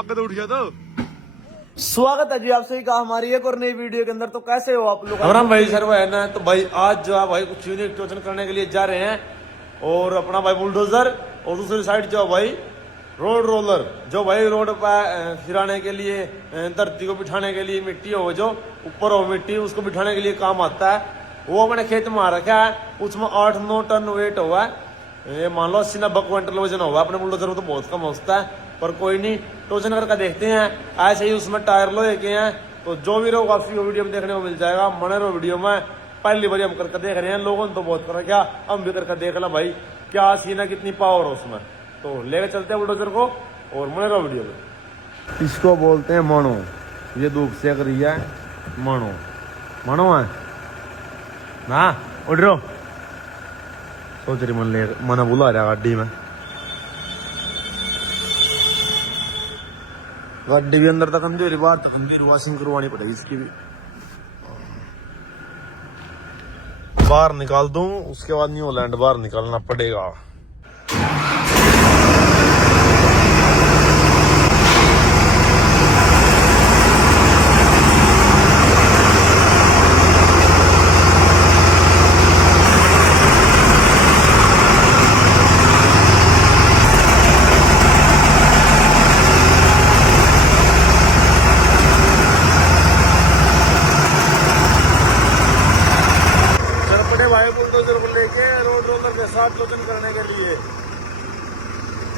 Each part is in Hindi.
आगे तो उठ गया तो। स्वागत है जी आप सभी का हमारी एक और नई वीडियो के अंदर। तो कैसे हो आप लोग? राम भाई सर है ना, तो भाई आज जो है भाई कुछ यूनिक टोचन करने के लिए जा रहे हैं। और अपना भाई बुलडोजर और दूसरी साइड जो भाई रोड रोलर, जो भाई रोड पर फिराने के लिए, धरती को बिठाने के लिए, मिट्टी हो जो ऊपर हो मिट्टी उसको बिठाने के लिए काम आता है। वो अपने खेत में आ रखा है, उसमें 8-9 टन वेट हुआ है। ये मान लो 80-90 क्विंटल वजन होगा। अपने बुलडोजर में तो बहुत कम होता है, पर कोई नहीं, टोचन करके देखते हैं। ऐसे ही उसमें टायर लोहे के हैं, तो जो भी रहो काफी वीडियो में देखने को मिल जाएगा। मने रहो वीडियो में, पहली बार हम करके देख रहे हैं, लोगों ने तो बहुत कर रखा, हम भी करके देख ला भाई क्या सीन है, कितनी पावर है उसमें। तो लेकर चलते हैं बुलडोजर को और मने रहो वीडियो में। इसको बोलते हैं मनो, ये धूप सेक रही है, मनो मनो है ना। उठ रहो सोच रही मन ले मना बुला रहा गाड़ी में, गाड़ी भी अंदर तक कमजोरी, बाहर तक कमजोरी, वॉशिंग करवानी पड़ेगी इसकी भी। बाहर निकाल दूं उसके बाद न्यूलैंड बाहर निकालना पड़ेगा। बुलडोजर को लेके रोड रोलर के साथ टोचन करने के लिए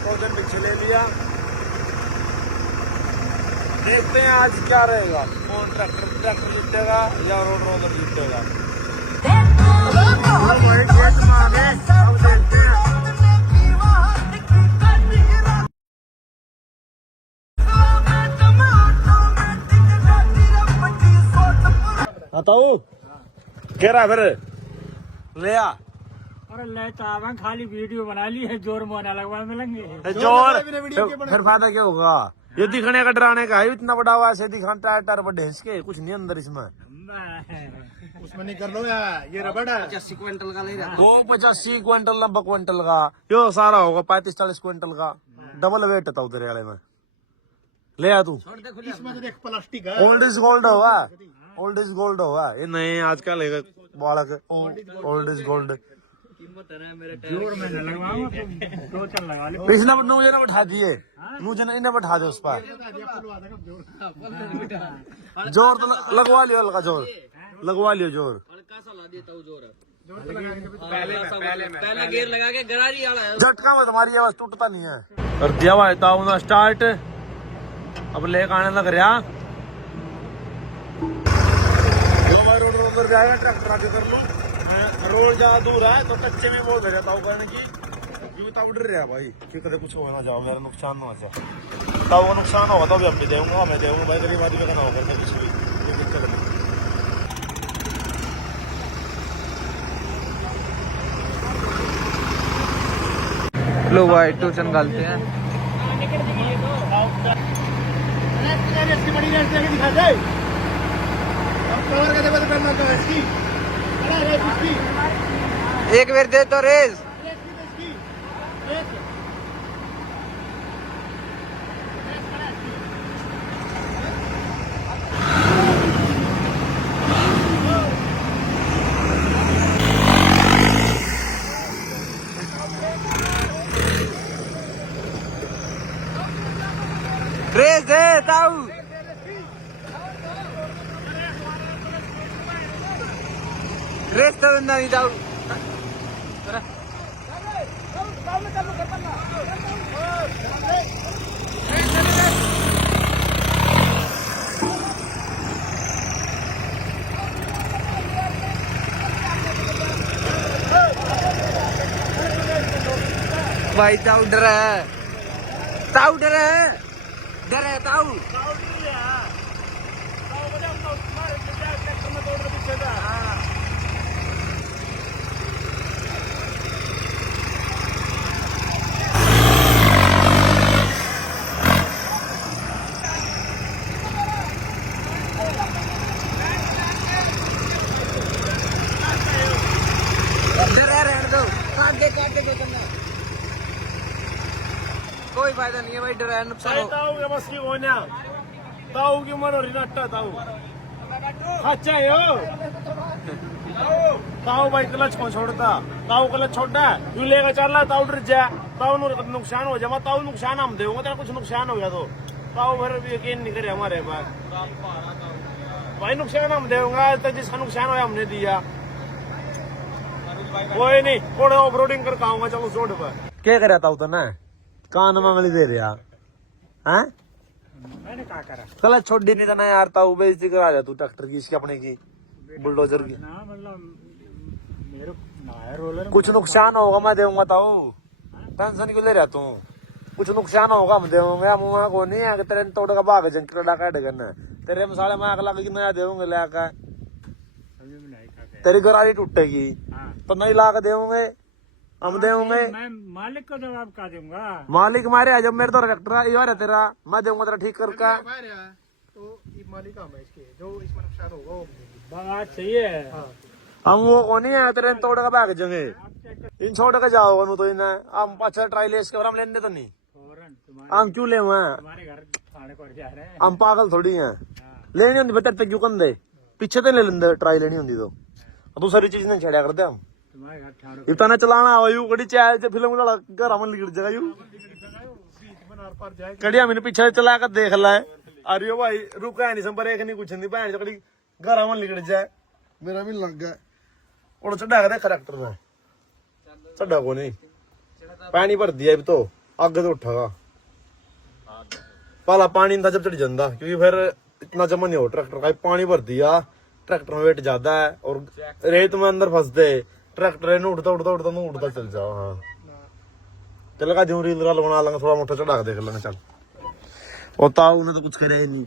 टोचन पीछे ले लिया। देखते हैं आज क्या रहेगा, कौन ट्रैक्टर जीतेगा या रोड रोलर जीतेगा। बताओ कह रहा फिर ले आ। अरे ले चावा खाली वीडियो बना ली है, जोर मोना लगवा मिलेंगे जोर फिर फायदा क्या होगा? ये दिखने का डराने का है, इतना बड़ा हुआ ऐसे दिखा टायर बड़े के कुछ नहीं अंदर इसमें। उसमें नहीं कर लो यार, ये रबड़ है। 85 क्विंटल का ले रहा वो 85 क्विंटल 90 क्विंटल का यो सारा होगा, 35-40 क्विंटल का डबल वेट था उधर वाले में। ले आ तू, इसमें तो देख प्लास्टिक है। ओल्ड इज गोल्ड होगा, ओल्ड इज गोल्ड होगा। ये नए आजकल बालक ओल्ड इज गोल्ड। जोर में न लगवाऊंगा, दो चल लगा ले। पिछला मुझे ना बैठा दिए, मुझे ना इन्हें बैठा दे उस पर। जोर तो लगवा लियो, हल्का जोर लगवा लियो, जोर पहले गियर लगा के गरारी वाला है। झटका में तुम्हारी आवाज टूटता नहीं है। कर दिया हुआ था ना स्टार्ट, अब लेकर आने लग रहा। रोड रोलर जाएगा, ट्रैक्टर आगे कर लो। रोड ज्यादा दूर है तो कच्चे में बोल रहे ताऊ करने की, क्योंकि ताऊ डर रहा भाई कि कदे कुछ हो ना जाओ, मेरा नुकसान ना हो जाए। ताऊ को नुकसान होगा तो भी अब भी दूंगा, मैं दूंगा भाई, गरीब आदमी का ना होगा कुछ भी, कोई दिक्कत नहीं। लो भाई टोचन डालते हैं। दिखा दे कवर का देखो तो करना तो इसकी एक बेर दे तो रेस रेस दे ताऊ, रेस तो नहीं जाऊ। भाई ताऊ डर है, ताऊ डर है, डर है ताऊ। कोई फायदा नहीं है भाई, डर है नुकसान हो। ताऊ के बस की कोन्या, ताऊ की मन हो रही नट्टा ताऊ अच्छा है हो ताऊ भाई क्लच कौन छोड़ता, ताऊ क्लच छोड़ता है तू लेकर चल रहा, ताऊ डर जा, ताऊ नुकसान हो जाए, ताऊ नुकसान हम देंगे, तेरा कुछ नुकसान हो गया तो ताऊ फिर भी यकीन नहीं करे हमारे पास भाई, नुकसान हम देंगे तो जिसका नुकसान हो हमने दिया, कोई नहीं थोड़ा ऑफ रोडिंग कर आऊंगा, चलो रोड पर क्या कर रहा था ना कान में दे रहा है, मैंने क्या करा क्लच छोड़ दी नहीं था ना यार, ताऊ बेइज्जती करा जा तू ट्रैक्टर की, इसकी अपने की बुलडोजर की, ना मतलब मेरे ना है रोलर, कुछ नुकसान होगा मैं देऊंगा ताऊ, टेंशन क्यों ले रहा तू, कुछ नुकसान होगा हम देंगे, मुँह को नहीं है तेरे तोड़ का भाग जंकड़ा काट करना तेरे मसाले में आग लग नया देंगे लेकर, तेरी गरारी टूटेगी तो नहीं ला के देंगे हम देंगे, मैं मालिक को जवाब का दूंगा, मालिक मारे जब मेरे तो ट्रैक्टर है तेरा, मैं देऊंगा तेरा ठीक करके, तो ये मालिक काम है इसके, जो इसमें नुकसान होगा वो बात सही है। हम वो को नहीं है तेरे तोड़ का भाग जंगे, इन छोड़ के जाओगे नु तो इन्हें हम अच्छा ट्रायल इसके और हम लेने तो नहीं, फौरन हम क्यों ले तुम्हारे घर थाने को जा रहे हैं। हम पागल थोड़ी हैं, लेनी होती बता क्यों कंदे पीछे तो ले लेंदे, ट्राई लेनी होती तो दूसरी चीज नहीं छेड़ा करते हम, तुम्हारे घर थाने इतना चलाना हो यू कड़ी चाय से फिल्म लड़ा घर हम लिख जाएगा यू कड़ी हमने पीछे चला कर देख ला है, अरे यो भाई रुका है नहीं संपर एक नहीं कुछ नहीं भैन कड़ी घर हम लिख जाए, मेरा भी लग गया और चढ़ा कर करेक्टर में चढ़ा को नहीं पानी भर दिया अभी तो आगे तो उठागा, पहला पानी था जब चढ़ जाता क्योंकि फिर इतना जमा नहीं हो ट्रैक्टर का, पानी भर दिया ट्रैक्टर में वेट ज्यादा है और रेत में अंदर फंस दे ट्रैक्टर उड़ता उड़ता उड़ता नहीं उड़ता चल जाओ, हाँ चलेगा जो रील राल बना लेंगे, थोड़ा मोटा चढ़ा के देख लेंगे चल, और ताऊ ने तो कुछ करे ही नहीं,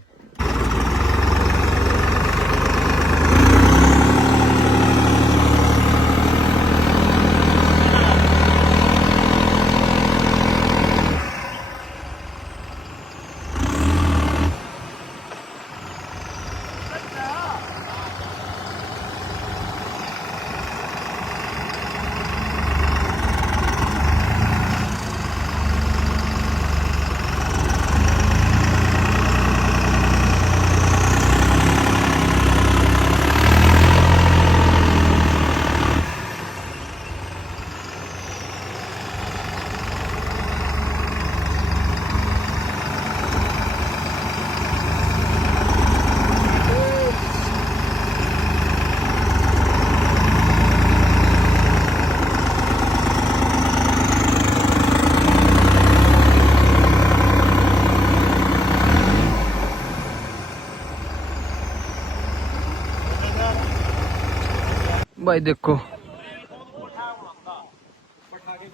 भाई देखो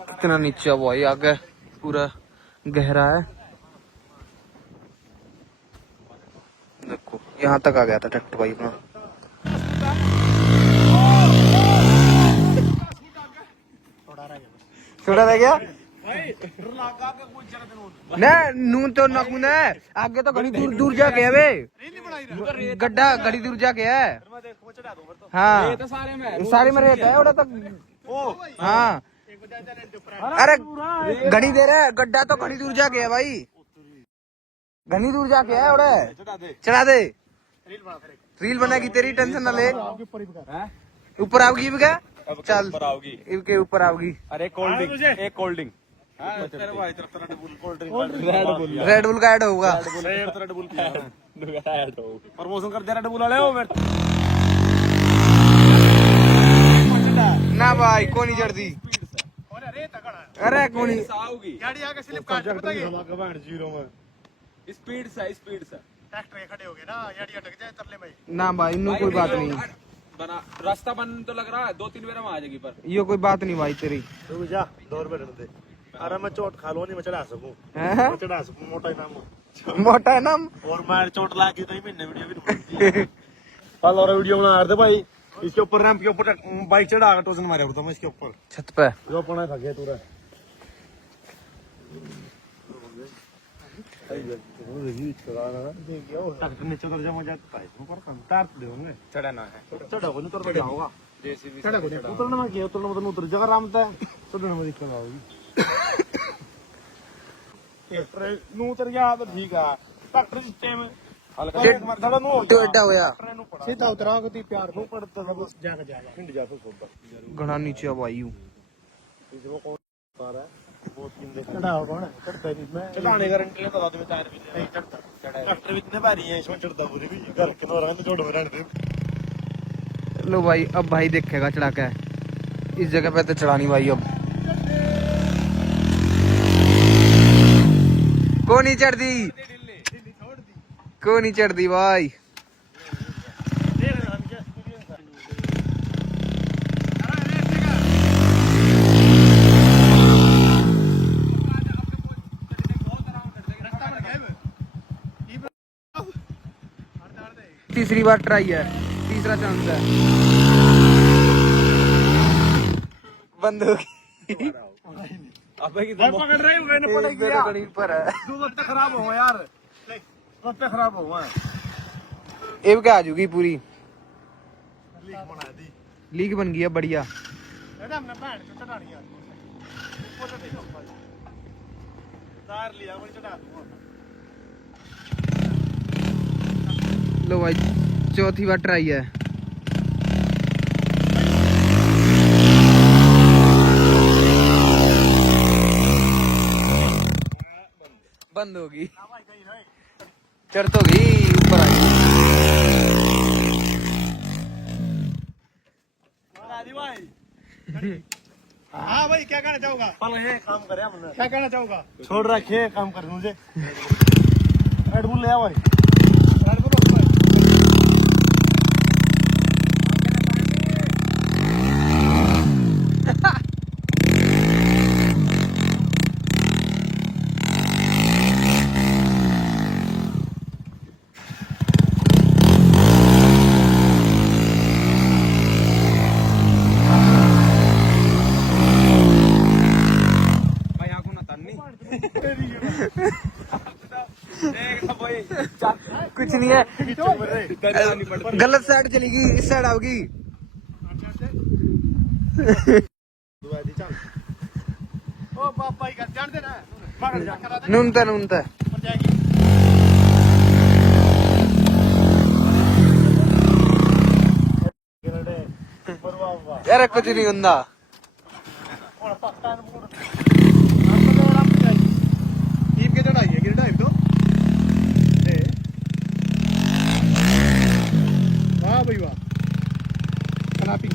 कितना नीचे हुआ है, आगे पूरा गहरा है, देखो यहाँ तक आ गया था ट्रैक्टर भाई अपना, थोड़ा रह गया ना नून तो नकून है, आगे तो घड़ी दूर दूर जाके है वे गड्ढा, घड़ी दूर जाके है, हाँ सारे में रहता है उड़ा तक, हाँ अरे घड़ी दे रहा है, गड्ढा तो घड़ी दूर जाके है भाई, घनी दूर जाके है उड़े, चढ़ा दे रील बनाएगी तेरी, टेंशन ना ले, ऊपर आओगी भी क्या, चल इनके ऊपर आओगी, अरे कोल्ड ड्रिंक एक कोल्ड ड्रिंक रेड बुल का ऐड होगा, प्रमोशन कर दे रेड बुल वाले हो ना भाई को नहीं चढ़ती, अरे को नहीं गाड़ी आके स्लिप काट बताइए, जीरो में स्पीड से ट्रैक्टर खड़े हो गए ना, गाड़ी अटक जाए तरले में, ना भाई इन्हों कोई बात नहीं, बना रास्ता बन तो लग रहा है, 2-3 बार में आ जाएगी, पर ये कोई बात नहीं भाई तेरी, तू जा दौर पे दे, अरे मैं चोट खा लो नहीं मैं चढ़ा सकूं, मैं चढ़ा सकूं मोटा इनाम, मोटा है ना, और मैं चोट ला के तो ही महीने वीडियो भी नहीं कल और वीडियो बना रहे थे भाई, इसके ऊपर रैंप के ऊपर बाइक चढ़ा कर टोजन मारे होता मैं इसके ऊपर छत पे, जो पड़ा था गया पूरा नीचे उतर जा मजा आता है, तार देंगे चढ़ना है, चढ़ा को नहीं उतर जाओगा, जेसीबी उतरना में क्या उतरना मतलब उतर जगह आराम था चढ़ने में दिक्कत आओगी, ਨੂੰ ਤਰ ਗਿਆ ਤਾਂ ਠੀਕ ਆ ਡਾਕਟਰ ਸਿਸਟਮ ਹਲਕਾ ਮਰਦਾ ਨੂੰ ਤੇ ਐਡਾ ਹੋਇਆ ਸਿੱਧਾ ਉਤਰਾ ਕੋ ਤੀ ਪਿਆਰ ਨੂੰ ਪੜਦਾ ਨਾ ਬਸ ਜਾ ਕੇ ਪਿੰਡ ਜਾ ਕੇ ਸੋਦਾ घना नीचे वायु इसको कौन कर रहा है बहुत किंदे चढ़ाओ कौन चढ़ता नहीं मैं चढ़ाने गारंटी है बता दो मैं टायर भी नहीं चढ़ता डॉक्टर भी इतने भारी है इसमें चढ़ता पूरे भी घर के रहा तो छोड़ में रहने दे लो भाई अब भाई देखेगा चढ़ा के इस जगह पे तो चढ़ानी भाई अब को नहीं चढ़ती को नहीं चढ़ती भाई तीसरी बार ट्राई है तीसरा चांस है बंद हो गई पकड़ रहे हो मैंने पड़ गया गड़ी पर है दो वक्त खराब हो यार वक्त खराब हो ये क्या आ जाएगी पूरी लीक बना दी लीक बन गई है बढ़िया एडा हमने भैन को चढ़ानी है तार लिया वो चढ़ा दूंगा लो भाई चौथी बार ट्राई है बंद होगी चढ़ तो गई ऊपर आई हाँ भाई क्या कहना चाहोगा पल ये काम करे हमने क्या कहना चाहोगा छोड़ रखे काम कर मुझे रेड बुल ले आओ भाई रेड बुल कुछ नहीं है गलत साइड चलेगी इस साइड आओगी ओ पापा ही कर जान देना बाहर जा करा दे नूनता नूनता ऊपर जाएगी यार कुछ नहीं होता और पाकिस्तान मूड टीम के चढ़ाई है गिरडा तो वाह भाई वाह क्लैपिंग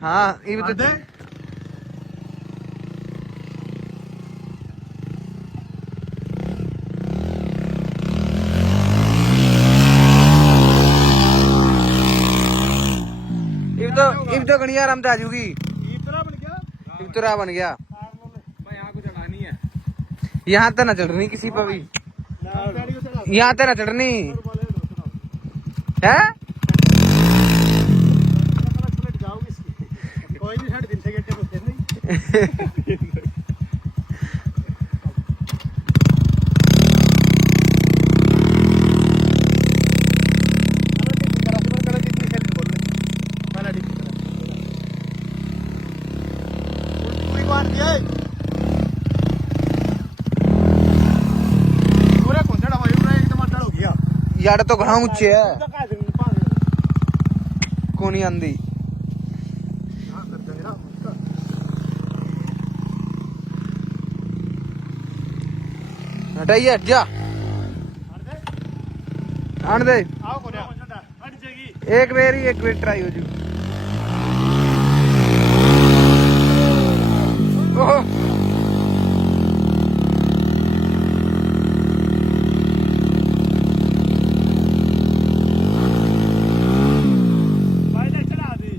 हाँ ये भी तो इब तो गणिया आराम से आ जाऊगी इतना बन गया इब्तरा बन गया भाई यहां को चढ़ानी है यहाँ तो ना चढ़नी किसी पर भी यहाँ तो ना चढ़नी है कोई भी साढ़े 3 से गेटे बसते नहीं मार दिया पूरा कोंडा भाई पूरा एकदम अटल हो गया यार तो घना ऊंचे है कोनी आंदी हटाइए हट जा आन दे आओ कोन्या हट जाएगी एक बेर ट्राई हो जू ओहो भाई ने चढ़ा दी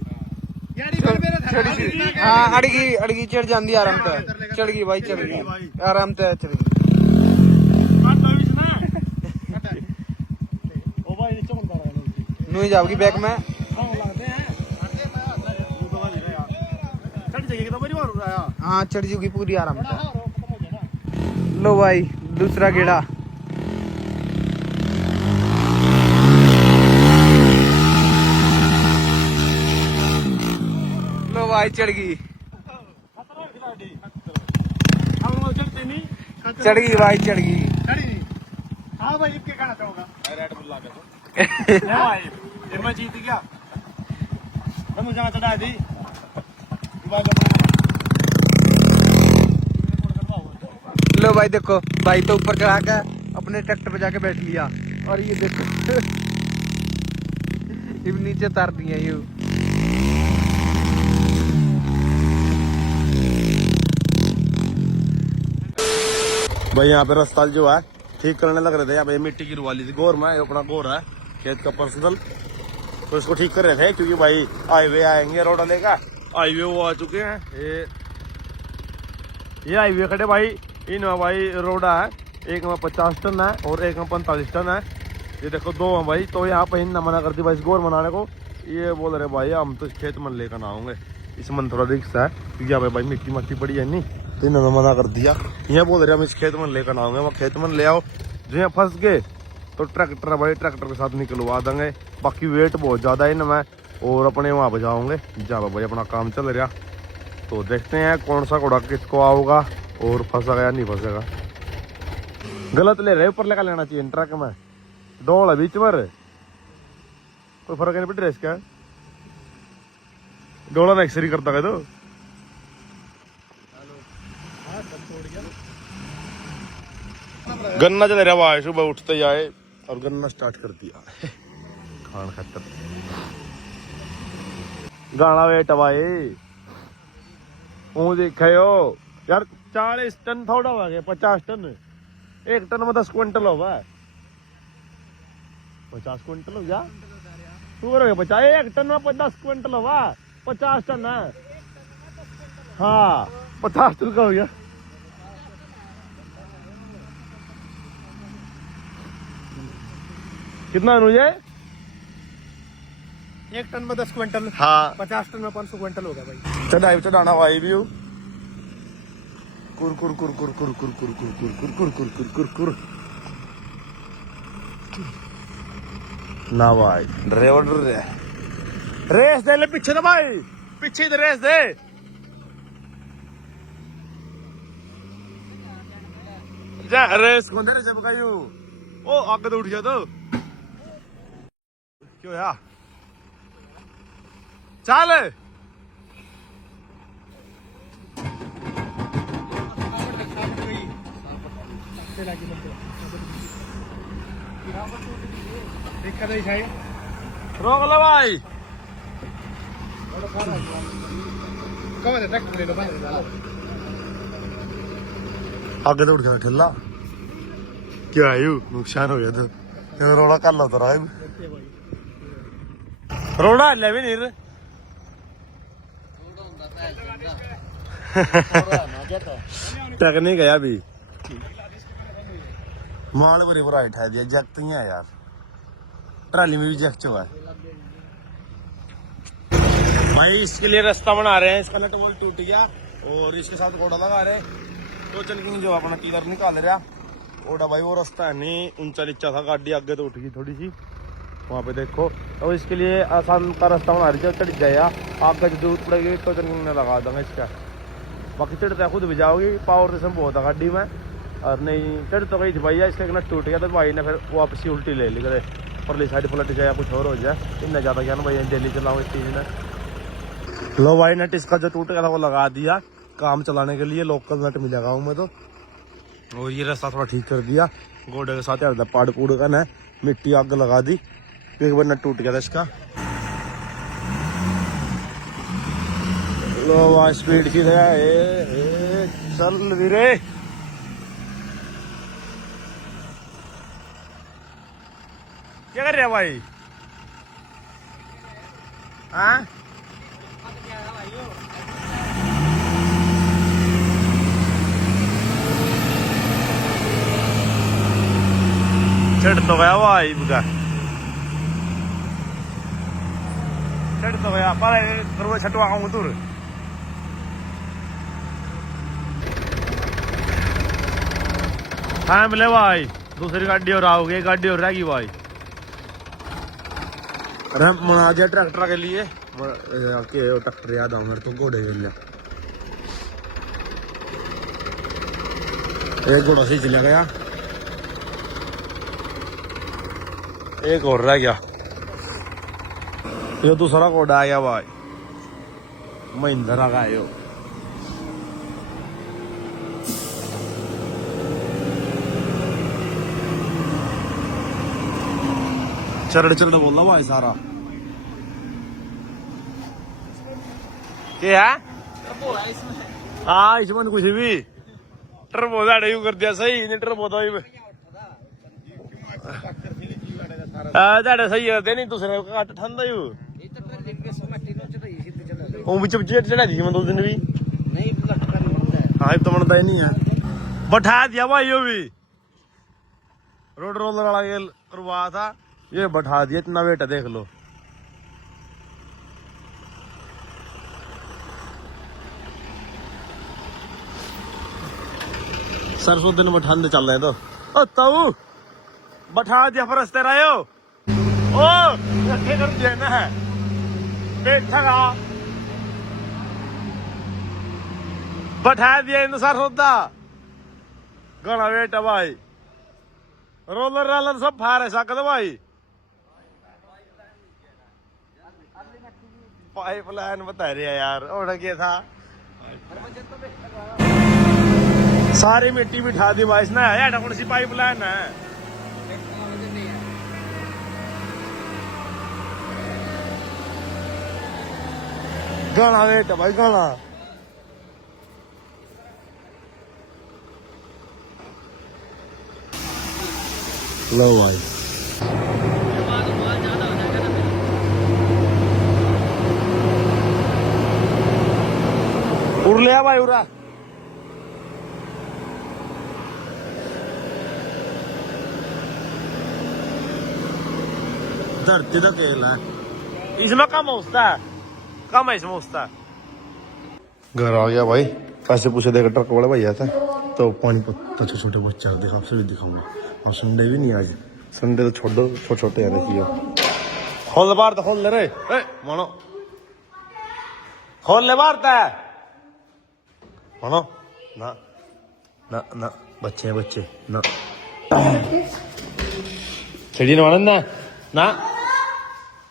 यार इधर मेरे हाँ अड़गी चढ़ जाती आराम से चढ़ गई भाई चढ़ गई आराम से चढ़ गई ओ भाई नीचे कौन कर रहा है नू ही जाओगी बैक में हां लगते हैं चढ़ जाएगी तो बड़ी बार हो रहा है हाँ चढ़ जाऊगी पूरी आराम से लो भाई दूसरा गेड़ा लो भाई चढ़ गई चढ़ गई भाई, चढ़ गई। हाँ भाई, क्या कहना चाहोगा? रेड बुल ला के तो भाई ये मैं जीत गया। मैं मुझे ना चढ़ा दी लो भाई देखो, भाई तो ऊपर चढ़ा के अपने ट्रैक्टर पे जाके बैठ लिया, और ये देखो ये नीचे उतार दिया ये। भाई यहाँ पे रास्ता जो है ठीक करने लग रहे थे। यहाँ पे मिट्टी की रुवाली थी गोर में, अपना गोर है खेत का पर्सनल, तो इसको ठीक कर रहे थे क्योंकि भाई हाईवे आएंगे रोड लेगा। हाईवे वो आ चुके हैं, ये हाईवे खड़े भाई। इनमें भाई रोड है, एक में 50 टन है और एक में 45 टन है। ये देखो दो है भाई। तो यहाँ पे इन मना कर दी भाई इस गोर बनाने को। ये बोल रहे भाई हम तो खेत मन लेकर ना आऊंगे, इस मन थोड़ा रिक्स है क्योंकि यहाँ पे भाई मिट्टी मट्टी पड़ी है नहीं, तो इन्होंने मना कर दिया। ये बोल रहे हम इस खेत में लेकर आऊंगे, वहाँ खेत में ले आओ, जो यहाँ फंस गए तो ट्रैक्टर भाई ट्रैक्टर के साथ निकलवा देंगे। बाकी वेट बहुत ज़्यादा है इनमें, और अपने वहाँ बजाओगे जहाँ भाई अपना काम चल रहा। तो देखते हैं कौन सा घोड़ा किसको आओगा और फंसेगा या नहीं फंसेगा। गलत ले रहे, ऊपर लेकर लेना चाहिए ट्रक में, डोल है बीच में, कोई फर्क नहीं पड़ इसका। डोला में एक्सरी करता है तो गन्ना चल रहा भाई, सुबह उठते जाए और गन्ना स्टार्ट कर दिया खान खातर। गाना वेट भाई वो देखे हो यार, 40 टन थोड़ा हो गया, 50 टन, एक टन में 10 क्विंटल होगा, 50 क्विंटल हो गया तू हो गया 50, एक टन में 10 क्विंटल होगा, 50 टन है। हाँ 50 टन का हो गया। कितना अनुजय? एक टन में 10 क्विंटल, हाँ 50 टन में 500 क्विंटल होगा भाई। चढ़ाई चढ़ाना भाई भी कुर कुर कुर कुर कुर कुर कुर कुर कुर कुर कुर कुर कुर कुर कुर ना भाई ड्राइवर डर रहा है। रेस दे ले पीछे ना भाई, पीछे इधर रेस दे। जा रेस कौन दे रहे जब का यू ओ आगे तो उठ गया तो क्यों यार चल रोक लो भाई। आगे तो उठ गया ठेला, क्या है यू नुकसान हो गया तो रोड़ा कर लो तो रहा रोड़ा ले भी नहीं टेक्निक है अभी माल बड़े भरा उठा दिया, जैक नहीं है यार, ट्राली में भी जैक चुका है भाई। इसके लिए रास्ता बना रहे हैं, इसका नट बोल्ट टूट गया और इसके साथ घोड़ा लगा रहे तो चल के जो अपना टीलर निकाल रहा घोड़ा भाई। वो रास्ता है नहीं, ऊंचा नीचा था, गाड़ी आगे तो उठ गई थोड़ी सी वहाँ पे देखो। तो इसके लिए आसान का रास्ता बना रही है, चढ़ जाएगा आगे जो दूर पड़ेगी तो चल लगा देंगे इसका। बाकी चढ़ता खुद भी जाओगी, पावर सिस्टम बहुत है गाड़ी में, और नहीं चढ़ तो गई थी भैया, इसका नट टूट गया तो भाई ने फिर वापसी उल्टी ले ली करे, परली साइड पलट जाए या कुछ और हो जाए, इतना ज़्यादा ज्ञान भाई डेली चलाओ इस चीज़ में। लो भाई नट इसका जो टूट गया था वो लगा दिया काम चलाने के लिए, लोकल नट मिलेगा हूँ तो। और ये रास्ता थोड़ा ठीक कर दिया, घोड़े के साथ यार पाड़ पूड़ का न मिट्टी आग लगा दी, एक बार नट टूट गया था इसका। लो भाई स्पीड की है, चल वीरे क्या कर रहे भाई? हाँ चढ़ तो गया भाई बुका, चढ़ तो गया पर छटवाऊंगा दूर। हाँ मिले भाई, दूसरी गाड़ी और आओगे, गाड़ी और रहेगी भाई। अरे मना दिया ट्रैक्टर के लिए, ट्रैक्टर याद आऊंगा तो घोड़े के लिए एक घोड़ा सही चला गया, एक और रह गया। ये दूसरा घोड़ा आ गया भाई, महिंद्रा का है यो। चरण चरण बोल रहा भाई सारा क्या है? हाँ इसमें कुछ भी टर्बो दाड़े यू कर दिया सही नहीं, टर्बो तो दाड़े सही है नहीं दूसरे का ठंडा यू बिच चढ़ा दी मैं 2 दिन भी हाँ तो बनता ही नहीं है। बैठा दिया भाई यो भी रोड रोलर वाला करवा था, ये बैठा दिया, इतना वेट है देख लो। सरसों दिन बैठाने चल रहे तो ताऊ बैठा दिया फरस तेरा यो ओ रखे कर दिया ना बैठा का बैठा दिया इन सरसों दा घना वेट है भाई, रोलर रोलर सब फार है सकते भाई। पाइपलाइन बता रहे हैं यार, और क्या था सारी मिट्टी बिठा दी भाई इसने, है कौन सी पाइपलाइन है? गाना वेट है भाई गाना। लो भाई उड़ लिया भाई उड़ा। धरती का खेल है, इसमें कम होता है, कम है इसमें होता है। घर आ गया भाई, पैसे पूछे देकर ट्रक वाला भैया था तो पानी पत्ता छोटे छोटे बच्चा दिखा, आपसे भी दिखाऊंगा। और संडे भी नहीं आज, संडे तो छोड़ दो, छोटे छोटे है देखिए। खोल बार तो खोल ले रे मानो, खोल ले बार है मानो ना ना ना बच्चे हैं बच्चे ना छड़ी ना ना ना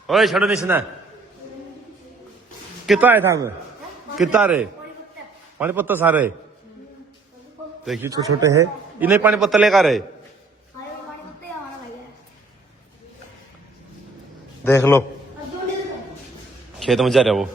ओए छोड़ो नहीं सुना कितना है था कितना रे पानी पत्ता सारे देखिए छोटे छोटे है, इन्हें पानी पत्ता लेकर रे देख लो खेत में जा रहा वो।